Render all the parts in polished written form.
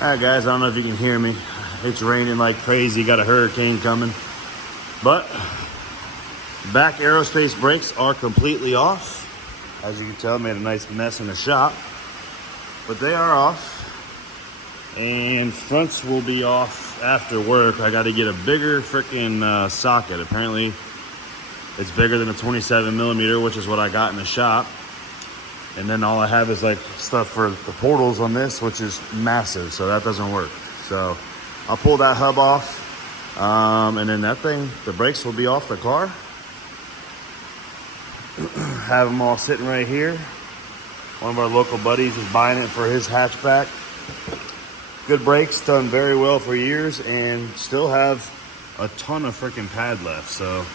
All right, guys, I don't know if you can hear me. It's raining like crazy, got a hurricane coming. But back aerospace brakes are completely off. As you can tell, made a nice mess in the shop. But they are off. And fronts will be off after work. I got to get a bigger freaking socket. Apparently, it's bigger than a 27 millimeter, which is what I got in the shop. And then all I have is like stuff for the portals on this, which is massive, so that doesn't work. So I'll pull that hub off, and then that thing, the brakes will be off the car. Have them all sitting right here. One of our local buddies is buying it for his hatchback. Good brakes, done very well for years, and still have a ton of freaking pad left. So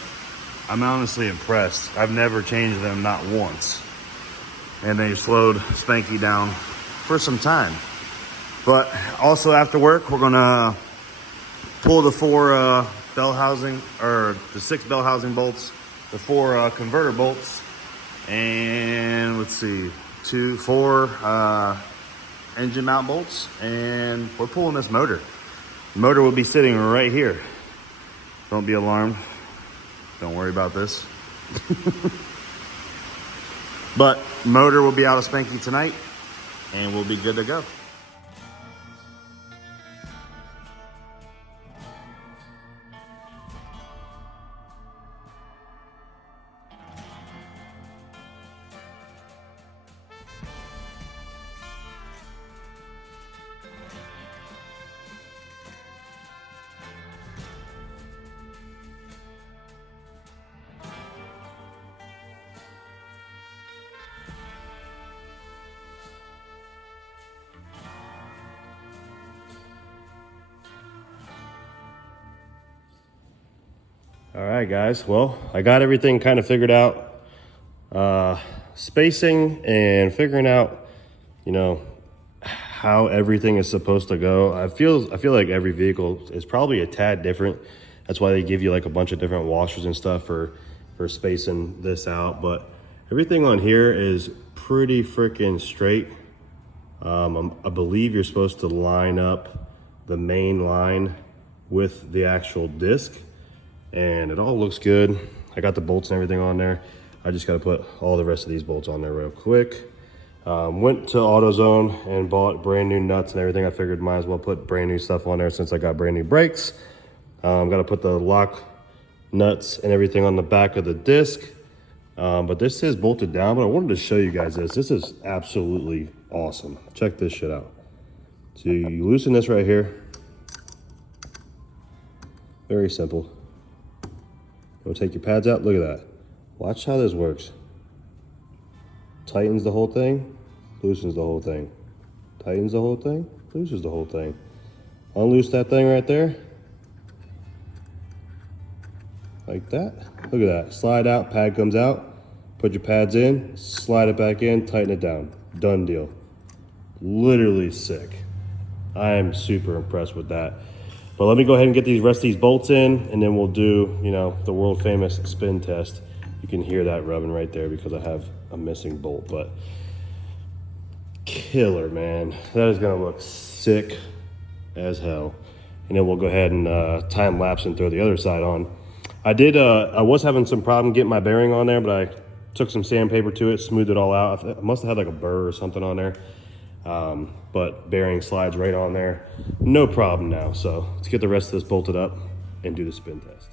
I'm honestly impressed. I've never changed them, not once. And they slowed Spanky down for some time. But also after work, we're gonna pull the 4 bell housing, or the 6 bell housing bolts, the 4 converter bolts, and let's see, 4 engine mount bolts, and we're pulling this motor. The motor will be sitting right here. Don't be alarmed. Don't worry about this. But motor will be out of Spanky tonight, and we'll be good to go. All right, guys. Well, I got everything kind of figured out. Spacing and figuring out, how everything is supposed to go. I feel like every vehicle is probably a tad different. That's why they give you like a bunch of different washers and stuff for spacing this out. But everything on here is pretty freaking straight. I believe you're supposed to line up the main line with the actual disc. And it all looks good. I got the bolts and everything on there. I just got to put all the rest of these bolts on there real quick. Went to AutoZone and bought brand new nuts and everything. I figured might as well put brand new stuff on there since I got brand new brakes. Got to put the lock nuts and everything on the back of the disc. But this is bolted down, but I wanted to show you guys this. This is absolutely awesome. Check this shit out. So you loosen this right here. Very simple. You'll take your pads out, look at that. Watch how this works. Tightens the whole thing, loosens the whole thing. Tightens the whole thing, loosens the whole thing. Unloose that thing right there. Like that, look at that. Slide out, pad comes out. Put your pads in, slide it back in, tighten it down. Done deal. Literally sick. I am super impressed with that. But let me go ahead and get these rest of these bolts in, and then we'll do, the world famous spin test. You can hear that rubbing right there because I have a missing bolt, but killer, man. That is gonna look sick as hell. And then we'll go ahead and time lapse and throw the other side on. I was having some problem getting my bearing on there, but I took some sandpaper to it, smoothed it all out. I must have had like a burr or something on there. But bearing slides right on there, no problem now. So let's get the rest of this bolted up and do the spin test.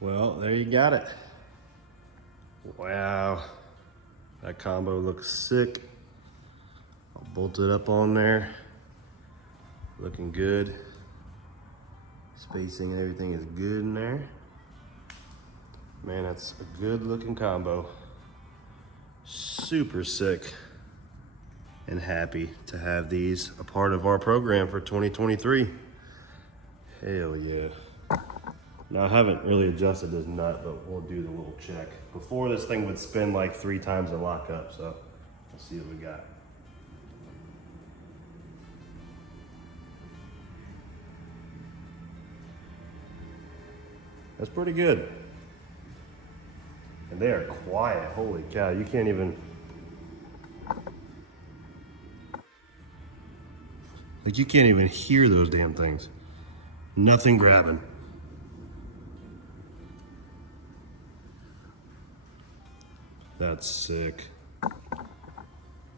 Well, there you got it. Wow, that combo looks sick. I'll bolt it up on there. Looking good. Spacing and everything is good in there. Man, that's a good looking combo. Super sick and happy to have these a part of our program for 2023. Hell yeah. Now I haven't really adjusted this nut, but we'll do the little check. Before this thing would spin like 3 times and lock up, so let's see what we got. That's pretty good. And they are quiet, holy cow, you can't even, like you can't even hear those damn things. Nothing grabbing. That's sick.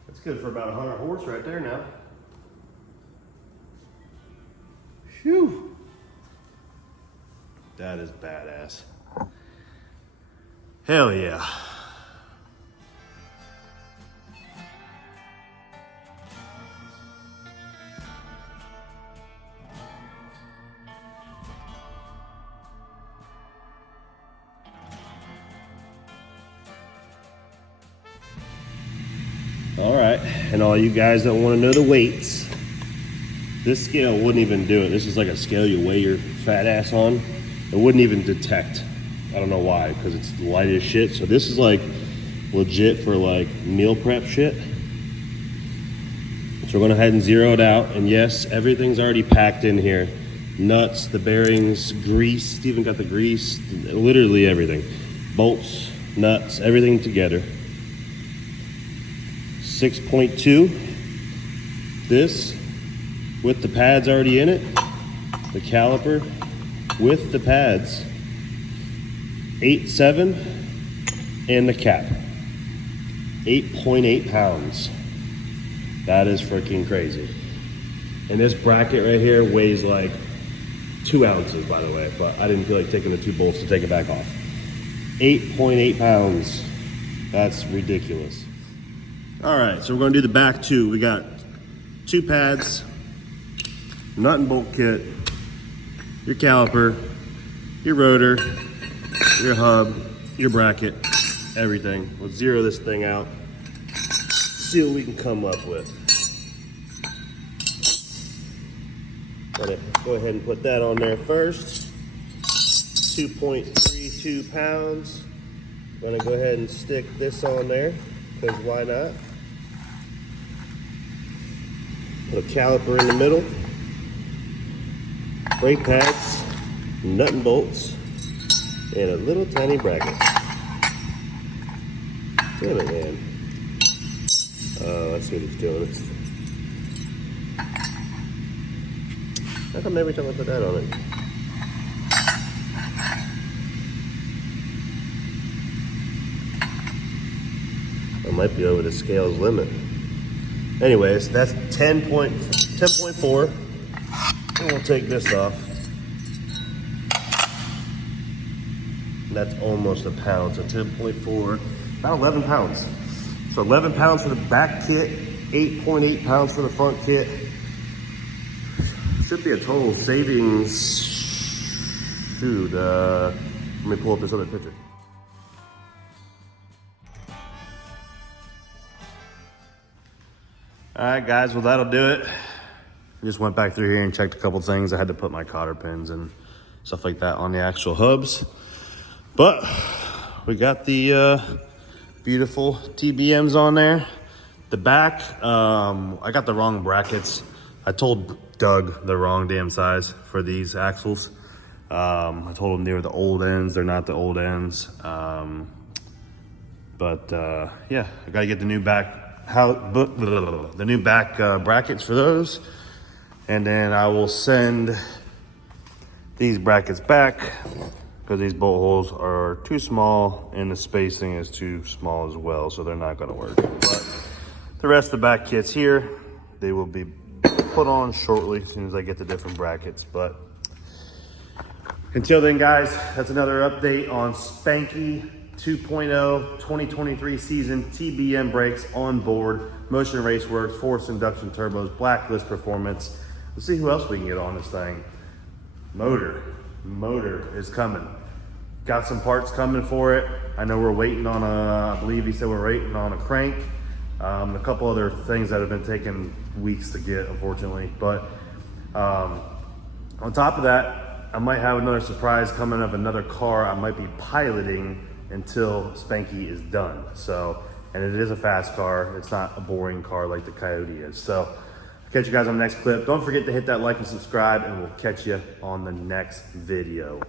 That's good for about 100 horse right there now. Phew. That is badass. Hell yeah. All right, and all you guys that want to know the weights, this scale wouldn't even do it. This is like a scale you weigh your fat ass on. It wouldn't even detect. I don't know why, because it's light as shit. So this is like legit for like meal prep shit. So we're going to go ahead and zero it out. And yes, everything's already packed in here. Nuts, the bearings, grease, even got the grease, literally everything. Bolts, nuts, everything together. 6.2. This with the pads already in it. The caliper with the pads. 8.7 and the cap. 8.8 pounds. That is freaking crazy. And this bracket right here weighs like 2 ounces, by the way, but I didn't feel like taking the 2 bolts to take it back off. 8.8 pounds. That's ridiculous. All right, so we're gonna do the back two. We got 2 pads, nut and bolt kit, your caliper, your rotor, your hub, your bracket, everything. We'll zero this thing out, see what we can come up with. Gonna go ahead and put that on there first. 2.32 pounds. Gonna go ahead and stick this on there, because why not? Put a caliper in the middle, brake pads, nut and bolts, and a little tiny bracket. Damn it, man. Oh, I see what he's doing. How come every time I put that on it? I might be over the scale's limit. Anyways, that's 10.4. And we'll take this off. And that's almost a pound, so 10.4, about 11 pounds. So 11 pounds for the back kit, 8.8 pounds for the front kit. Should be a total savings. Shoot, let me pull up this other picture. All right, guys, well, that'll do it. I just went back through here and checked a couple things. I had to put my cotter pins and stuff like that on the actual hubs. But we got the beautiful TBMs on there. The back, I got the wrong brackets. I told Doug the wrong damn size for these axles. I told him they were the old ends. They're not the old ends. Yeah, I gotta get the new back brackets for those, and then I will send these brackets back because these bolt holes are too small and the spacing is too small as well, so they're not going to work. But the rest of the back kits here, they will be put on shortly as soon as I get the different brackets. But until then, guys, that's another update on SPANKY 2.0 2023 season TBM brakes on board, Motion Race Works, Force Induction Turbos, Blacklist Performance. Let's see who else we can get on this thing. Motor is coming. got some parts coming for it. I know we're waiting on I believe he said we're waiting on a crank. A couple other things that have been taking weeks to get, unfortunately. But on top of that, I might have another surprise coming of another car I might be piloting until Spanky is done. So, and it is a fast car. It's not a boring car like the Coyote is. So, I'll catch you guys on the next clip. Don't forget to hit that like and subscribe, and we'll catch you on the next video.